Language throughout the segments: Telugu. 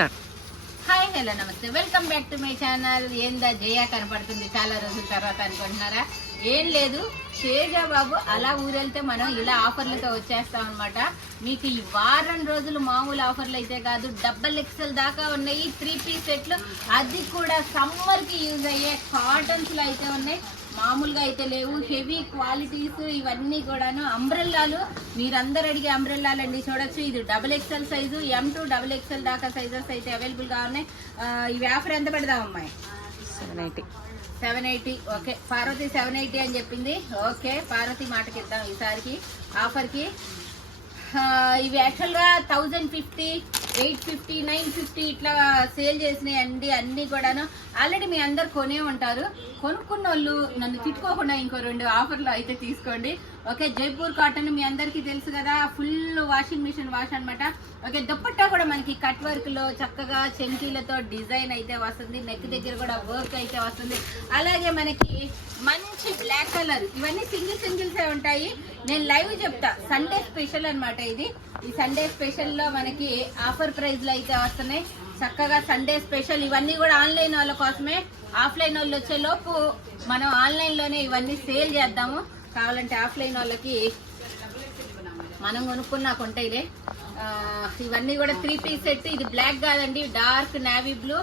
హాయ్ హలో నమస్తే, welcome back to my channel. ఏందా జయ కనపడుతుంది చాలా రోజుల తర్వాత అనుకుంటున్నారా? ఏం లేదు, తేజ బాబు అలా ఊరెళ్తే మనం ఇలా ఆఫర్లతో వచ్చేస్తాం అనమాట. మీకు ఈ వారం రోజులు మామూలు ఆఫర్లు అయితే కాదు, XXL దాకా ఉన్నాయి 3 పీస్ సెట్లు. అది కూడా సమ్మర్ కి యూజ్ అయ్యే కాటన్స్ లో అయితే ఉన్నాయి, మామూలుగా అయితే లేవు. హెవీ క్వాలిటీస్ ఇవన్నీ కూడాను. అంబ్రెల్లాలు మీరందరూ అడిగే అంబ్రెల్లాలు అండి, చూడొచ్చు. ఇది XXL size, M to XXL దాకా సైజెస్ అయితే అవైలబుల్ గా ఉన్నాయి. ఇవి ఆఫర్ ఎంత పెడదాం అమ్మాయి? 780. ఓకే, పార్వతి 780 అని చెప్పింది. ఓకే, పార్వతి మాటకి ఇద్దాం ఈసారికి ఆఫర్కి. ఇవి యాక్చువల్గా 1050, 850, 950 ఇట్లా సేల్ చేసినాయి అండి. అన్నీ కూడాను ఆల్రెడీ మీ అందరు కొనే ఉంటారు. కొనుక్కున్న వాళ్ళు నన్ను తిట్టుకోకుండా ఇంకో 2 ఆఫర్లు అయితే తీసుకోండి. ఓకే, జైపూర్ కాటన్ మీ అందరికీ తెలుసు కదా, ఫుల్ వాషింగ్ మిషన్ వాష్ అనమాట. ఓకే, దుప్పట్టా కూడా మనకి కట్ వర్క్ లో చక్కగా చెంకీలతో డిజైన్ అయితే వస్తుంది. నెక్ దగ్గర కూడా వర్క్ అయితే వస్తుంది. అలాగే మనకి మంచి బ్లాక్ కలర్, ఇవన్నీ సింగిల్సే ఉంటాయి. నేను లైవ్ చెప్తా, సండే స్పెషల్ అనమాట ఇది. ఈ సండే స్పెషల్ లో మనకి ఆఫర్ ప్రైస్ లో అయితే వస్తున్నాయి చక్కగా. సండే స్పెషల్ ఇవన్నీ కూడా ఆన్లైన్ వాళ్ళ కోసమే. ఆఫ్లైన్ వాళ్ళు వచ్చే లోపు మనం ఆన్లైన్ లోనే ఇవన్నీ సేల్ చేద్దాము. కావాలంటే ఆఫ్లైన్ వాళ్ళకి మనం కొనుక్కున్నా కొంటైలే. ఇవన్నీ కూడా 3 పీస్ సెట్. ఇది బ్లాక్ కాదండి, dark navy blue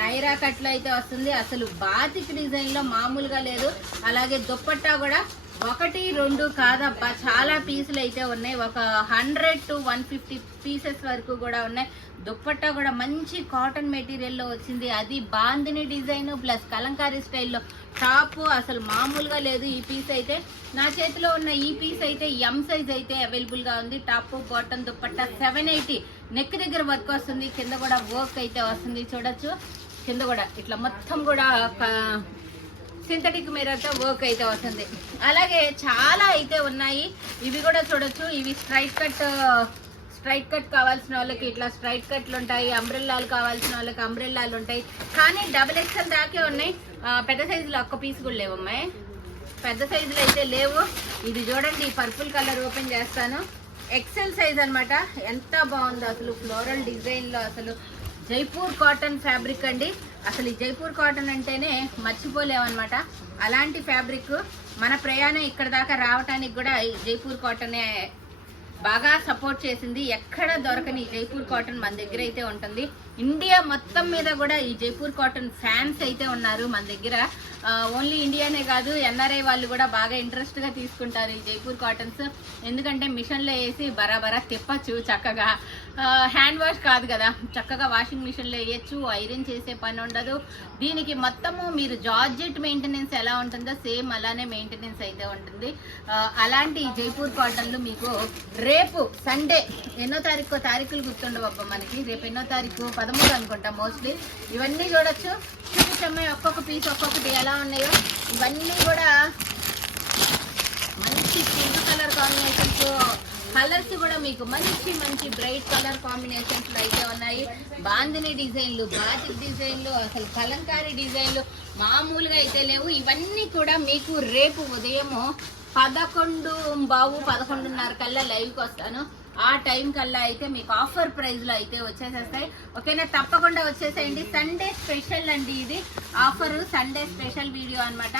Naira cut లో అయితే వస్తుంది. అసలు బాతిక్ డిజైన్ లో మామూలుగా లేదు. అలాగే దుప్పట్టా కూడా 1, 2 కాదబ్బా, చాలా పీసులు అయితే ఉన్నాయి. ఒక 100 to 150 పీసెస్ వరకు కూడా ఉన్నాయి. దుప్పట్టా కూడా మంచి కాటన్ మెటీరియల్ లో వచ్చింది. అది బాందిని డిజైన్ ప్లస్ కలంకారీ స్టైల్లో టాప్. అసలు మామూలుగా లేదు ఈ పీస్ అయితే. నా చేతిలో ఉన్న ఈ పీస్ అయితే M సైజ్ అయితే అవైలబుల్ గా ఉంది. Top bottom dupatta 780. నెక్ దగ్గర వర్క్ వస్తుంది, కింద కూడా వర్క్ అయితే వస్తుంది. చూడొచ్చు, కింద కూడా ఇట్లా మొత్తం కూడా సింథటిక్ మిర్రర్ తో వర్క్ అయితే వస్తుంది. అలాగే చాలా అయితే ఉన్నాయి. ఇవి కూడా చూడొచ్చు. ఇవి స్ట్రైట్ కట్ కావాల్సిన వాళ్ళకి ఇట్లా స్ట్రైట్ కట్లు ఉంటాయి. అంబ్రెల్లాలు కావాల్సిన వాళ్ళకి అంబ్రెల్లాలు ఉంటాయి. కానీ XXL దాకే ఉన్నాయి. పెద్ద సైజులో ఒక్క పీస్ కూడా లేవు అమ్మాయి, పెద్ద సైజులో అయితే లేవు. ఇది చూడండి, పర్పుల్ కలర్ ఓపెన్ చేస్తాను. ఎక్సెల్ సైజ్ అనమాట. ఎంత బాగుందో అసలు, ఫ్లోరల్ డిజైన్ లో. అసలు జైపూర్ కాటన్ ఫ్యాబ్రిక్ అండి. అసలు ఈ జైపూర్ కాటన్ అంటేనే మర్చిపోలేమన్నమాట. అలాంటి ఫ్యాబ్రిక్. మన ప్రయాణం ఇక్కడ దాకా రావటానికి కూడా ఈ జైపూర్ కాటనే బాగా సపోర్ట్ చేసింది. ఎక్కడ దొరకని జైపూర్ కాటన్ మన దగ్గర అయితే ఉంటుంది. ఇండియా మొత్తం మీద కూడా ఈ జైపూర్ కాటన్ ఫ్యాన్స్ అయితే ఉన్నారు మన దగ్గర. ఓన్లీ ఇండియానే కాదు, NRI వాళ్ళు కూడా బాగా ఇంట్రెస్ట్ గా తీసుకుంటారు ఈ జైపూర్ కాటన్స్. ఎందుకంటే మిషన్లో వేసి బరాబరా తిప్పచ్చు చక్కగా. హ్యాండ్ వాష్ కాదు కదా, చక్కగా వాషింగ్ మిషన్లో వేయచ్చు, ఐరన్ చేసే పని ఉండదు. దీనికి మొత్తము మీరు జార్జెట్ మెయింటెనెన్స్ ఎలా ఉంటుందో సేమ్ అలానే మెయింటెనెన్స్ అయితే ఉంటుంది. అలాంటి జైపూర్ కాటన్లు మీకు రేపు సండే ఎన్నో తారీఖులు గుర్తుండవబ్బా మనకి. రేపు ఎన్నో తారీఖు? 13 అనుకుంటా మోస్ట్లీ. ఇవన్నీ చూడొచ్చు. చూపించమ్మాయి ఒక్కొక్క పీస్ ఒక్కొక్కటి ఎలా ఉన్నాయో. ఇవన్నీ కూడా మంచి పింక్ కలర్ కాంబినేషన్స్. కలర్స్ కూడా మీకు మంచి బ్రైట్ కలర్ కాంబినేషన్స్ లో అయితే ఉన్నాయి. బాందిని డిజైన్లు, బాటిక్ డిజైన్లు, అసలు కలంకారీ డిజైన్లు మామూలుగా అయితే లేవు. ఇవన్నీ కూడా మీకు రేపు ఉదయము 11:15 కల్లా లైవ్కి వస్తాను. ఆ టైం కల్లా అయితే మీకు ఆఫర్ ప్రైస్ లో అయితే వచ్చేసేస్తాయి. ఓకేనా, తప్పకుండా వచ్చేసేయండి. సండే స్పెషల్ అండి ఇది ఆఫర్, సండే స్పెషల్ వీడియో అనమాట.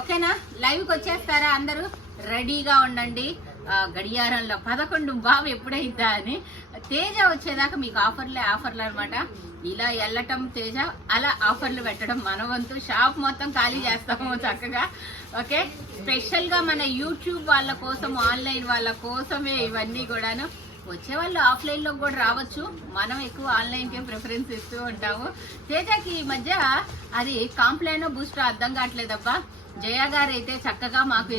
ఓకేనా, లైవ్కి వచ్చేస్తారా అందరూ? రెడీగా ఉండండి. గడియారంలో 11 బాబు ఎప్పుడైద్దా అని. తేజ వచ్చేదాకా మీకు ఆఫర్లు అనమాట. ఇలా వెళ్ళటం తేజ, అలా ఆఫర్లు పెట్టడం మన వంతు. షాప్ మొత్తం ఖాళీ చేస్తాము చక్కగా. ఓకే, స్పెషల్ గా మన యూట్యూబ్ వాళ్ళ కోసం, ఆన్లైన్ వాళ్ళ కోసమే ఇవన్నీ కూడాను. వచ్చే వాళ్ళు ఆఫ్లైన్ లో కూడా రావచ్చు, మనం ఎక్కువ ఆన్లైన్ కే ప్రిఫరెన్స్ ఇస్తూ ఉంటాము. తేజకి ఈ మధ్య అది కాంప్లైనో బూస్టర్ అర్థం కావట్లేదబ్బా. జయ గారు అయితే చక్కగా మాకు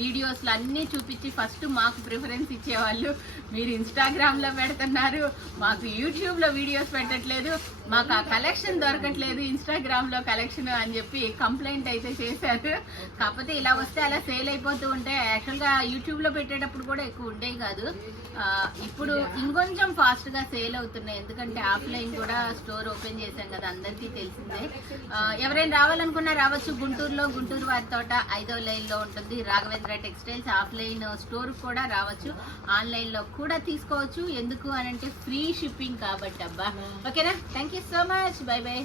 వీడియోస్లో అన్నీ చూపించి ఫస్ట్ మాకు ప్రిఫరెన్స్ ఇచ్చేవాళ్ళు. మీరు ఇన్స్టాగ్రామ్ లో పెడుతున్నారు, మాకు యూట్యూబ్ లో వీడియోస్ పెట్టట్లేదు, మాకు ఆ కలెక్షన్ దొరకట్లేదు ఇన్స్టాగ్రామ్ లో కలెక్షన్ అని చెప్పి కంప్లైంట్ అయితే చేశారు. కాకపోతే ఇలా వస్తే అలా సేల్ అయిపోతూ ఉంటాయి. యాక్చువల్ గా యూట్యూబ్ లో పెట్టేటప్పుడు కూడా ఎక్కువ ఉండేవి కాదు. ఇప్పుడు ఇంకొంచెం ఫాస్ట్ గా సేల్ అవుతున్నాయి. ఎందుకంటే ఆఫ్లైన్ కూడా స్టోర్ ఓపెన్ చేశాం కదా, అందరికీ తెలిసిందే. ఎవరైనా రావాలనుకున్నా రావచ్చు. గుంటూరులో గుంటూరు వారి తోట 5వ లైన్లో ఉంటుంది రాఘవేంద్ర టెక్స్టైల్స్. ఆఫ్లైన్ స్టోర్ కూడా రావచ్చు, ఆన్లైన్లో కూడా తీసుకోవచ్చు. ఎందుకు అనంటే ఫ్రీ షిప్పింగ్ కాబట్టి అబ్బా. ఓకేనా, thank you so much, by by.